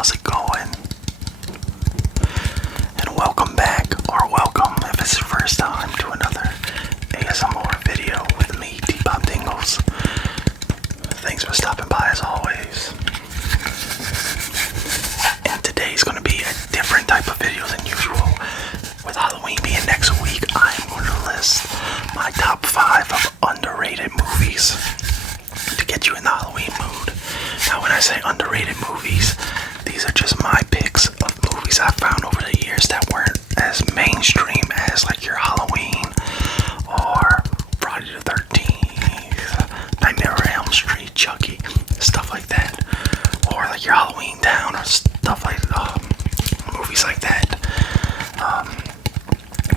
how's it going? And welcome back, or welcome if it's your first time, to another ASMR video with me, tpopstingles. Thanks for stopping by as always. And today's going to be a different type of video than usual. With Halloween being next week, I am going to list my top 5 of underrated movies to get you in the Halloween mood. Now when I say underrated movies, these are just my picks of movies I found over the years that weren't as mainstream as like your Halloween or Friday the 13th, Nightmare on Elm Street, Chucky, stuff like that. Or like your Halloween Town or stuff like movies like that.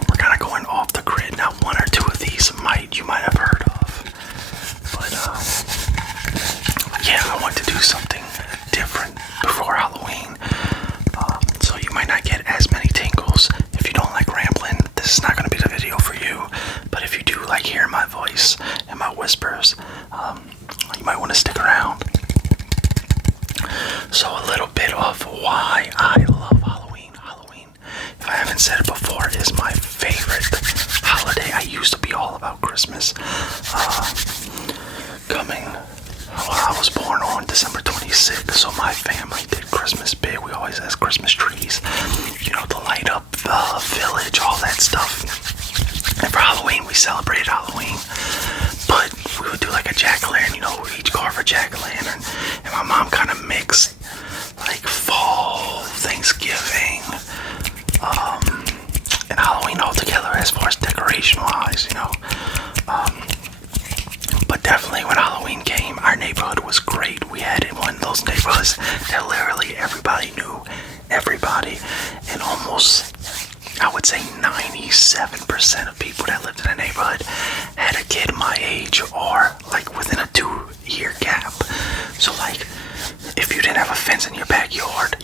We're kind of going off the grid. Now one or two of these you might have heard of. But yeah, I want to do something different before Halloween. So you might not get as many tingles. If you don't like rambling, this is not going to be the video for you. But if you do like hearing my voice and my whispers, you might want to stick around. So a little bit of why I love Halloween. Halloween, if I haven't said it before, is my favorite holiday. I used to be all about Christmas. I was born on December 26th, so my family did Christmas big. We always had Christmas trees, to light up the village, all that stuff. And for Halloween, we celebrated Halloween, but we would do like a jack-o'-lantern, we each carve a jack-o'-lantern, and my mom kind of mixed like fall, Thanksgiving, and Halloween all together as far as decoration-wise, But definitely when Halloween came, our neighborhood was great. We had one of those neighborhoods that literally everybody knew everybody, and almost, I would say 97% of people that lived in the neighborhood had a kid my age or like within a 2-year gap. So like, if you didn't have a fence in your backyard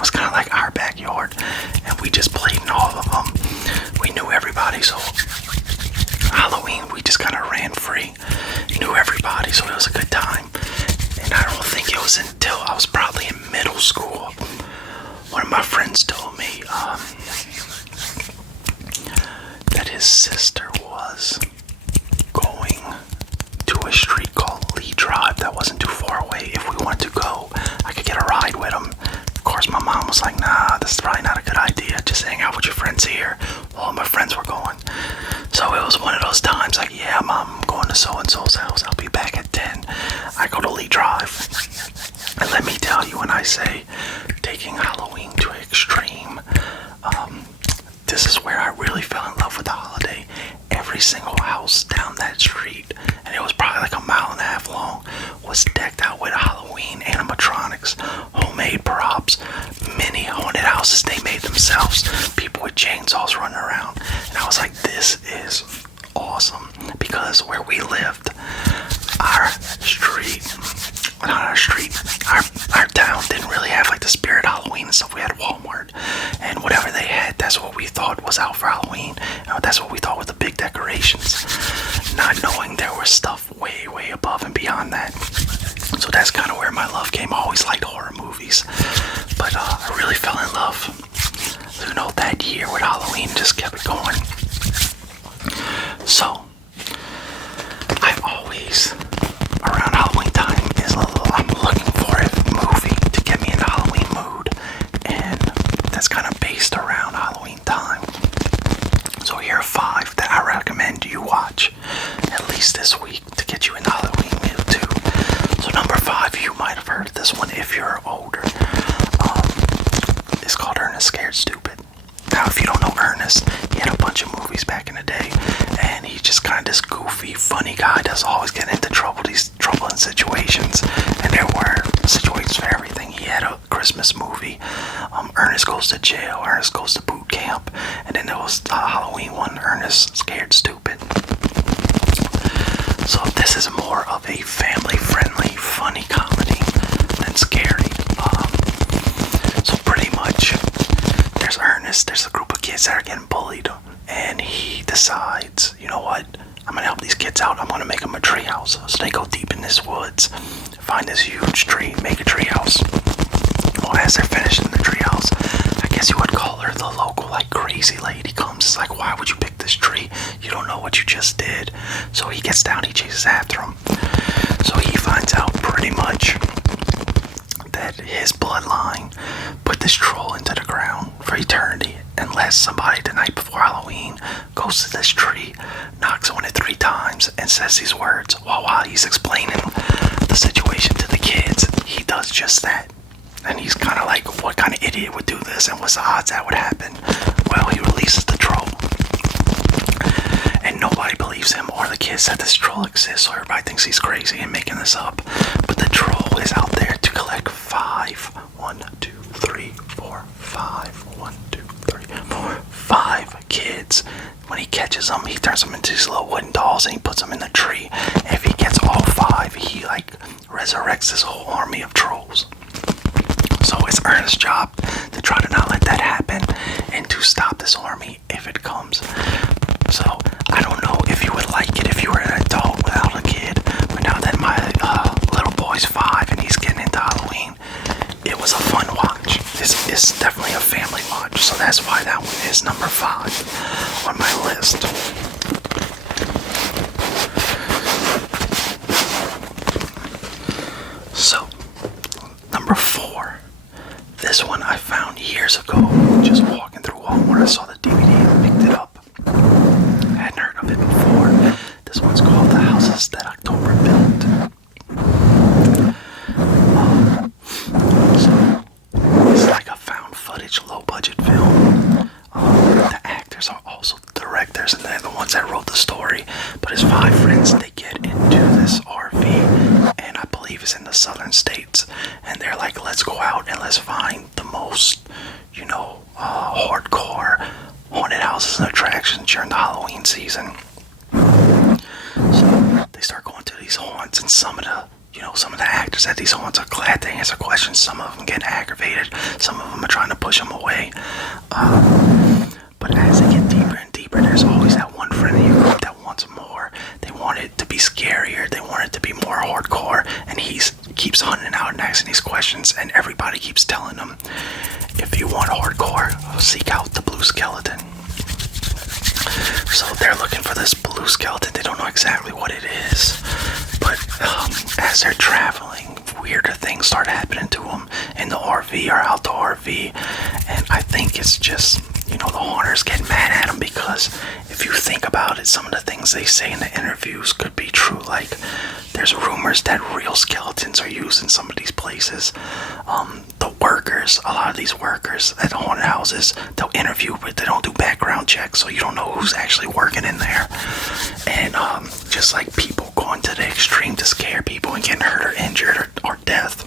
was kind of like our backyard, and we just played in all of them. We knew everybody, so Halloween we just kind of ran free. Knew everybody, so it was a good time. And I don't think it was until I was probably in middle school, one of my friends told me that his sister was going to a street called Lee Drive that wasn't too far away. If we wanted to go, I could get a ride with him. Of course, my mom was like, nah, this is probably not a good idea. Just hang out with your friends here. All my friends were going. So it was one of those times like, yeah, Mom, I'm going to so-and-so's house. I'll be back at 10. I go to Lee Drive. And let me tell you, when I say taking Halloween to extreme, this is where I really fell in love with the holiday. Every single house down that street, and it was probably like 1.5 miles long, was decked out with Halloween animatronics, homemade props, mini haunted houses they made themselves, people with chainsaws running around. And I was like, this is awesome, because where we lived, our town didn't really have like the spirit Halloween and stuff. We had Walmart, and whatever they had, that's what we thought was out for Halloween, and that's what we thought was the big decorations, not knowing there was stuff way, way above and beyond that. So that's kind of where my love came. I always liked horror movies, but I really fell in love, that year with Halloween, just kept it going. So I always, around Halloween time, I'm looking for a movie to get me in the Halloween mood, and that's kind of based around Halloween time. So here are 5 that I recommend you watch at least this week to get you in the Halloween mood too. So number 5, you might have heard of this one if you're older. It's called Ernest Scared Stupid. Now, if you don't know Ernest, he had a bunch of movies back in the day, and he's just kind of this goofy, funny guy that's always getting into these troubling situations, and there were situations for everything. He had a Christmas movie, Ernest Goes to Jail, Ernest Goes to Boot Camp, and then there was a Halloween one, Ernest Scared Stupid. So this is more of a family-friendly, funny comedy than scary. So pretty much, there's Ernest, there's a group of kids that are getting bullied, and he decides, you know what, I'm gonna help these kids out. I'm gonna make them a treehouse. So they go deep in this woods, find this huge tree, make a treehouse. as they're finishing the treehouse, I guess you would call her the local like crazy lady comes. It's like, why would you pick this tree? You don't know what you just did. So he gets down, he chases after him. So he finds out pretty much that his bloodline put this troll into the ground for eternity, unless somebody the night before Halloween goes to this tree, knocks on it 3 times, and says these words while he's explaining the situation to the kids. He does just that. And he's kind of like, what kind of idiot would do this, and what's the odds that would happen? Well, he releases the troll. And nobody believes him or the kids that this troll exists, so everybody thinks he's crazy and making this up. But the troll is out there to collect 5 kids. When he catches them, he turns them into these little wooden dolls and he puts them in the tree. If he gets all 5, he like resurrects this whole army of trolls. So it's Ernest's job to try to not let that happen and to stop this army if it comes. So I don't know if you would like it if you were an adult without a kid, but now that my little boy's 5 and he's getting into Halloween, it was a fun watch. It's definitely a family watch, so that's why that one is number 5 on my list. So, number 4. This one I found years ago, just walking through Walmart. I saw the DVD and picked it up. I hadn't heard of it before. This one's called The Houses That October Built. So it's like a found footage, low budget film. The actors are also directors, and they're the ones that wrote the story. But his 5 friends, they get into this RV, and I believe it's in the southern states, and they're like, let's go out and let's find the most, hardcore haunted houses and attractions during the Halloween season. So they start going to these haunts, and some of the actors at these haunts are glad to answer questions. Some of them get aggravated. Some of them are trying to push them away. But as they get deeper and deeper, there's always that one friend in your group that wants more. They want it to be scarier. They want it to be more hardcore. And he keeps hunting out and asking these questions. And everybody keeps telling him, if you want hardcore, seek out the blue skeleton. So they're looking for this blue skeleton. They don't know exactly what it is. But as they're traveling, weirder things start happening to them in the RV or out the RV. And I think it's just, the haunters get mad at them because if you think about it, some of the things they say in the interviews could be true. Like, there's rumors that real skeletons are used in some of these places. The workers, a lot of these workers at the haunted houses, they'll interview, but they don't do background checks, so you don't know who's actually working in there. And just like people going to the extreme to scare people and getting hurt or injured or death.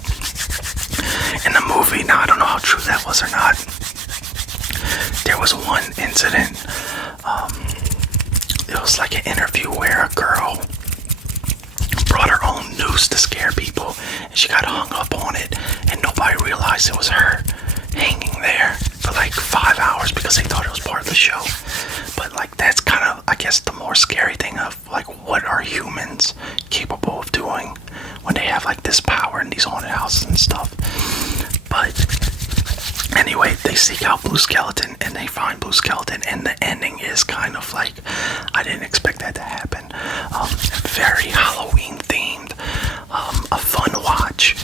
In the movie, now I don't know how true that was or not. There was one incident, it was like an interview where a girl brought her own noose to scare people, and she got hung up on it, and nobody realized it was her hanging there for like 5 hours because they thought it was part of the show. But like, that's kind of, I guess, the more scary thing of like, what are humans capable of doing when they have like this power in these haunted houses and stuff. But anyway, they seek out Blue Skeleton and they find Blue Skeleton, and the ending is kind of like, I didn't expect that to happen. Very Halloween themed, a fun watch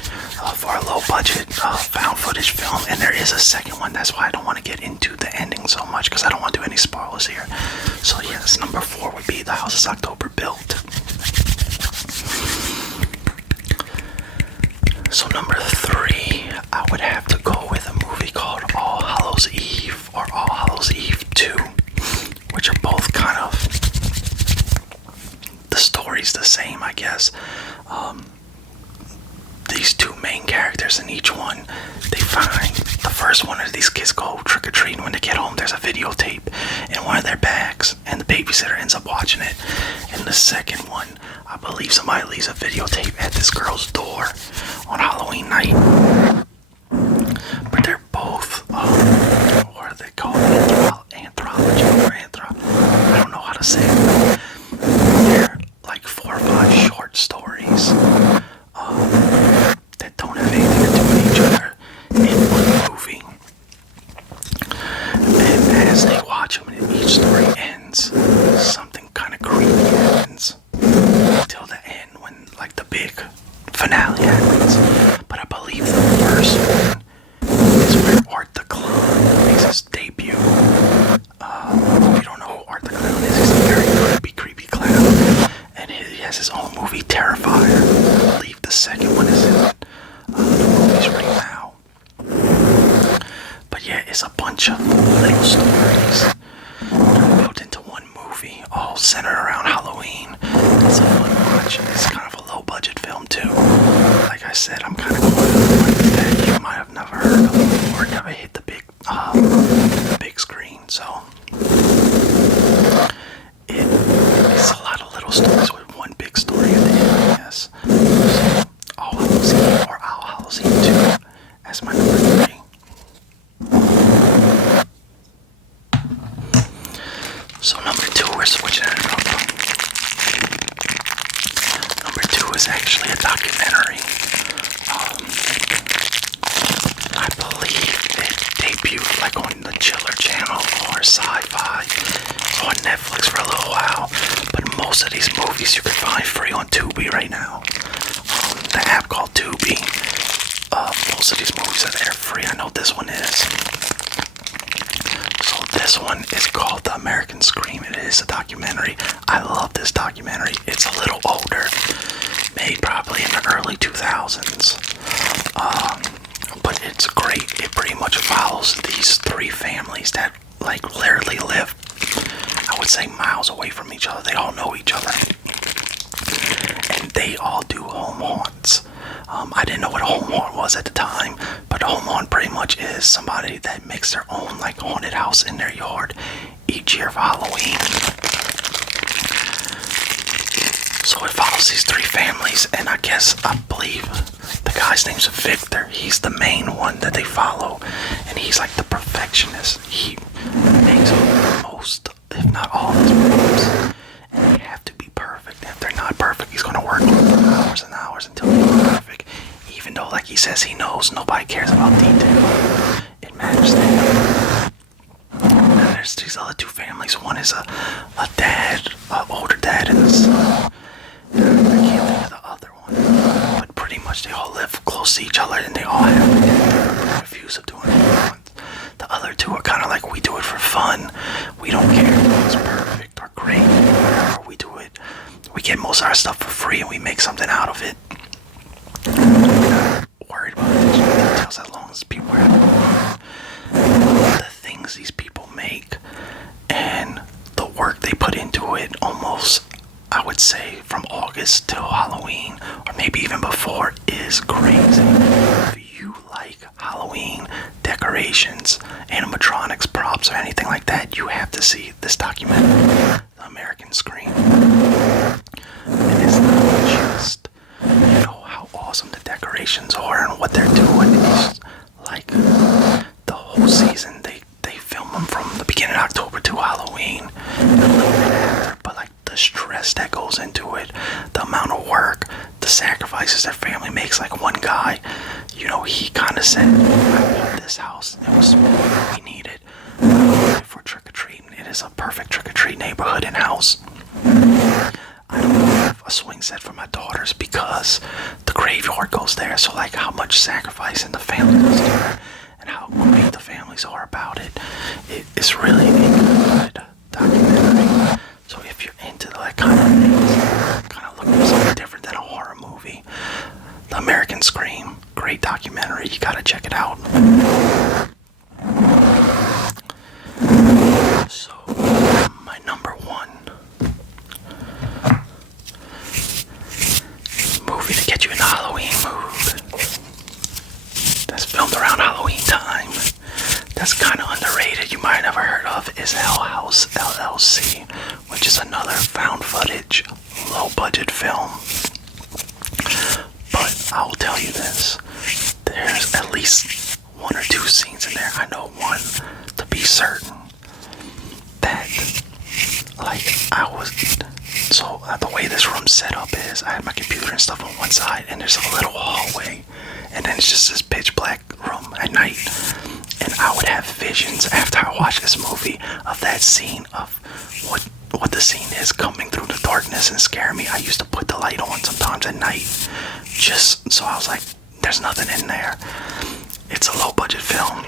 for a low budget found footage film. And there is a second one. That's why I don't want to get into the ending so much, because I don't want to do any spoilers here. So yes, number 4 would be The Houses October Built. So number 3, I would have to go with a movie called All Hallows Eve or All Hallows Eve 2, which are both kind of, the story's the same, I guess. These 2 main characters in each one, they find, the first one of these kids go trick-or-treating. When they get home, there's a videotape in one of their bags, and the babysitter ends up watching it. And the second one, I believe somebody leaves a videotape at this girl's door on Halloween night. But they're both, what are they called? Anthology or I don't know how to say it. They're like 4 or 5 short stories that don't have anything to do with each other. In finale happens. But I believe the first one is where Art the Clown makes his debut. If you don't know who Art the Clown is, he's a very creepy clown. And he has his own movie, Terrifier. I believe the second one is in the movies right now. But yeah, it's a bunch of little stories built into one movie, all centered around Halloween. It's a fun watch. It's kind of a low budget film too. Like I said, I'm kind of going with that you might have never heard of or never hit the big screen. So it's a lot of little stories with one big story at the end, yes. So All Hallows Eve or All Hallows Eve 2 as my number 3. So number 2, we're switching it up. Number 2 is actually a documentary. I believe it debuted like on the Chiller channel or Sci-Fi on Netflix for a little while. But most of these movies you can find free on Tubi right now. The app called Tubi. Most of these movies are there free. I know this one is. So this one is called The American Scream. It is a documentary. I love this documentary. It's a little older, made probably in the early 2000s. But it's great. It pretty much follows these 3 families that like literally live, I would say, miles away from each other. They all know each other. And they all do home haunts. I didn't know what a home haunt was at the time, but a home haunt pretty much is somebody that makes their own like haunted house in their yard each year for Halloween. So it follows these 3 families, and I believe the guy's name's Victor. He's the main one that they follow, and he's like the perfectionist. He makes most, if not all, of his moves, and they have to be perfect. If they're not perfect, he's going to work hours and hours until they're perfect. Even though, like he says, he knows nobody cares about detail. It matters to him. And there's these other 2 families. One is a dad, an older dad, and a son. I can't think of the other one. But pretty much they all live close to each other, and they all have different views of doing it. The other 2 are kind of like, we do it for fun. We don't care if it's perfect or great. Whatever we do it, we get most of our stuff for free, and we make something out of it. We're not worried about details as long as people are happy. The things these people make and the work they put into it, almost, I would say, from August till Halloween, or maybe even before, is crazy. If you like Halloween decorations, animatronics, props, or anything like that, you have to see this documentary, The American Scream. And it's not just, how awesome the decorations are and what they're doing. It's like the whole season. They film them from the beginning of October to Halloween and a little bit after, but like the stress that goes into it, the amount of work, the sacrifices their family makes. Like one guy, he kind of said, I bought this house. It was what we needed for trick-or-treating. It is a perfect trick-or-treat neighborhood and house. I don't have a swing set for my daughters because the graveyard goes there. So like how much sacrifice in the family goes there and how great the families are about it. It's really a good documentary. So if you're into that kind of things, kind of looking for something different than a horror movie, The American Scream, great documentary. You gotta check it out. So my number 1 movie to get you in the Halloween mood, that's filmed around Halloween time, that's kind of underrated, you might have never heard of, is House LLC, which is another found footage, low budget film. But I'll tell you this, there's at least 1 or 2 scenes in there, I know one to be certain, that so the way this room's set up is, I have my computer and stuff on one side, and there's a little hallway, and then it's just this pitch black room at night, and I would have visions after I watched this movie of that scene of what the scene is coming through the darkness and scare me. I used to put the light on sometimes at night, just so I was like, there's nothing in there. It's a low budget film,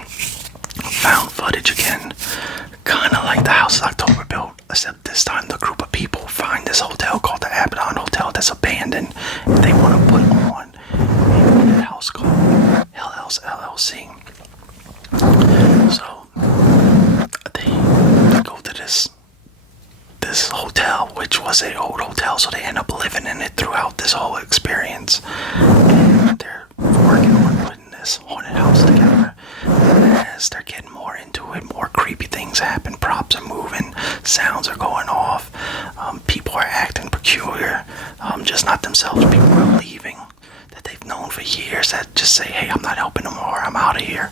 found footage again, kind of like the House October built, except this time the group of people find this hotel called the Abaddon Hotel that's abandoned, and they want to put on a house called House LLC. So they go to this hotel, which was an old hotel, so they end up living in it throughout this whole experience. And they're working on putting this haunted house together. As they're getting more into it, more creepy things happen. Props are moving, sounds are going off, people are acting peculiar, just not themselves. People are leaving that they've known for years that just say, hey, I'm not helping no more, I'm out of here.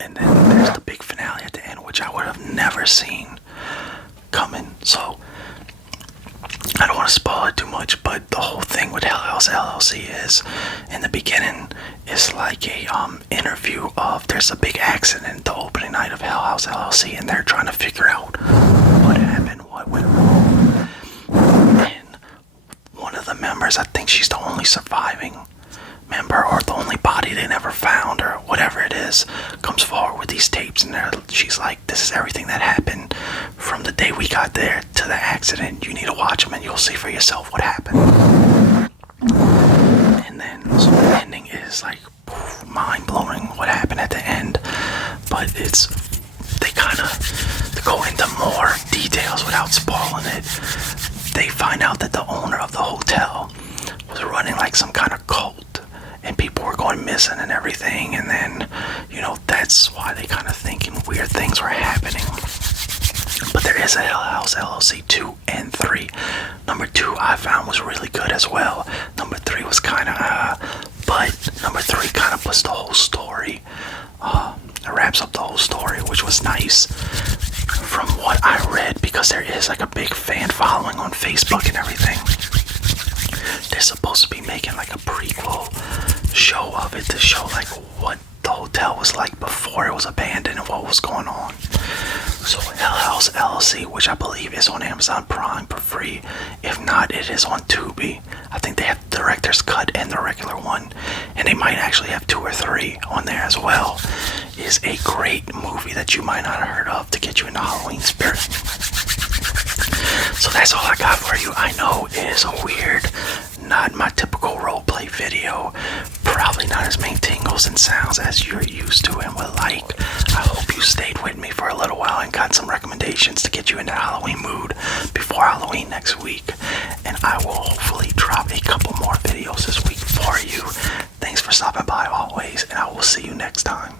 And then there's the big finale at the end, which I would have never seen coming. So I don't want to spoil it too much, but the whole thing with House LLC is, in the beginning, it's like a interview of, there's a big accident the opening night of House LLC, and they're trying to figure out what happened, what went wrong. And one of the members, I think she's the only surviving member, or the only body they never found, or whatever it is, comes forward with these tapes, and she's like, this is everything that happened from the day we got there to the accident. You need to watch them and you'll see for yourself what happened. And then so the ending is like mind-blowing what happened at the end, but they kind of go into more details without spoiling it. They find out that the owner of the hotel was running like some kind of cult, and people were going missing and everything, and then, that's why they kind of thinking weird things were happening. But there is a House LLC 2 and 3. Number 2 I found was really good as well. Number 3 was kind of, but number 3 kind of puts the whole story, it wraps up the whole story, which was nice from what I read, because there is like a big fan following on Facebook and everything. They're supposed to be making like a prequel show of it to show like what the hotel was like before it was abandoned and what was going on. So House LLC, which I believe is on Amazon Prime for free. If not, it is on Tubi. I think they have the director's cut and the regular one, and they might actually have 2 or 3 on there as well. It is a great movie that you might not have heard of to get you in the Halloween spirit. So that's all I got for you. I know it is a weird, not my typical roleplay video. Probably not as many tingles and sounds as you're used to and would like. I hope you stayed with me for a little while and got some recommendations to get you in the Halloween mood before Halloween next week. And I will hopefully drop a couple more videos this week for you. Thanks for stopping by always, and I will see you next time.